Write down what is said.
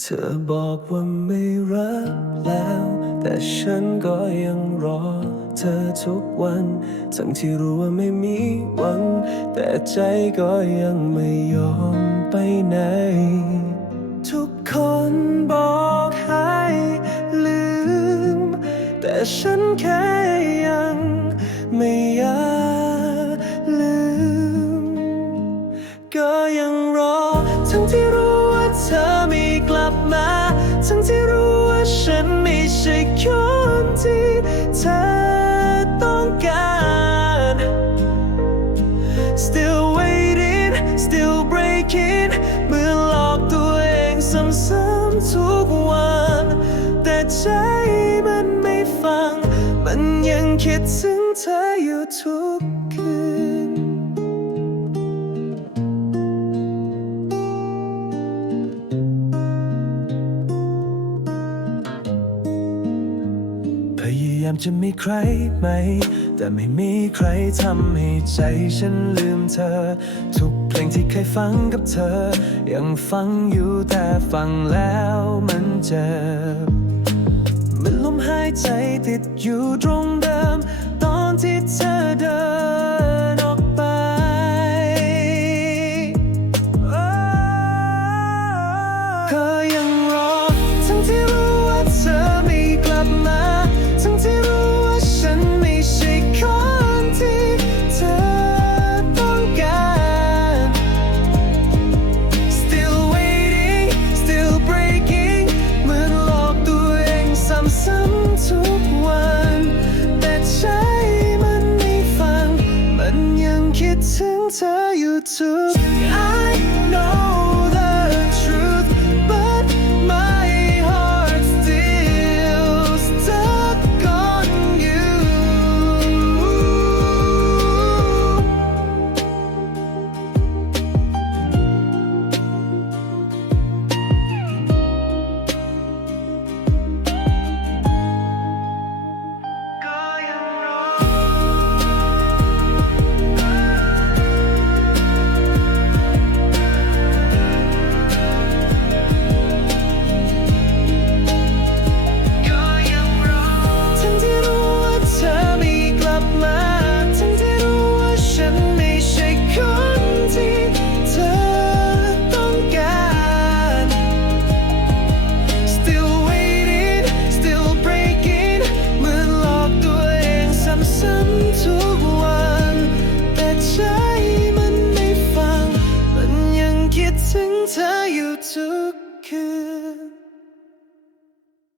เธอบอกว่าไม่รักแล้ว แต่ฉันก็ยังรอ เธอทุกวัน ทั้งที่รู้ว่าไม่มีหวัง แต่ใจก็ยังไม่ยอมไปไหน ทุกคนบอก still breaking เมื่อหลอกตัวเองซ้ำๆทุกวัน แต่ใจมันไม่ฟัง มันยังคิดถึงเธออยู่ทุกายามจะมีใครไหม แต่ไม่มีใครทำให้ใจฉันลืมเธอ ทุกเพลงที่เคยฟังกับเธอ ยังฟังอยู่แต่ฟังแล้วมันเจ็บเหมันลมหายใจติดอยู่ตรงเดิม ตอนที่เธอเดิน ยังคิดถึ คิดถึงเธออยู่ทุกคืน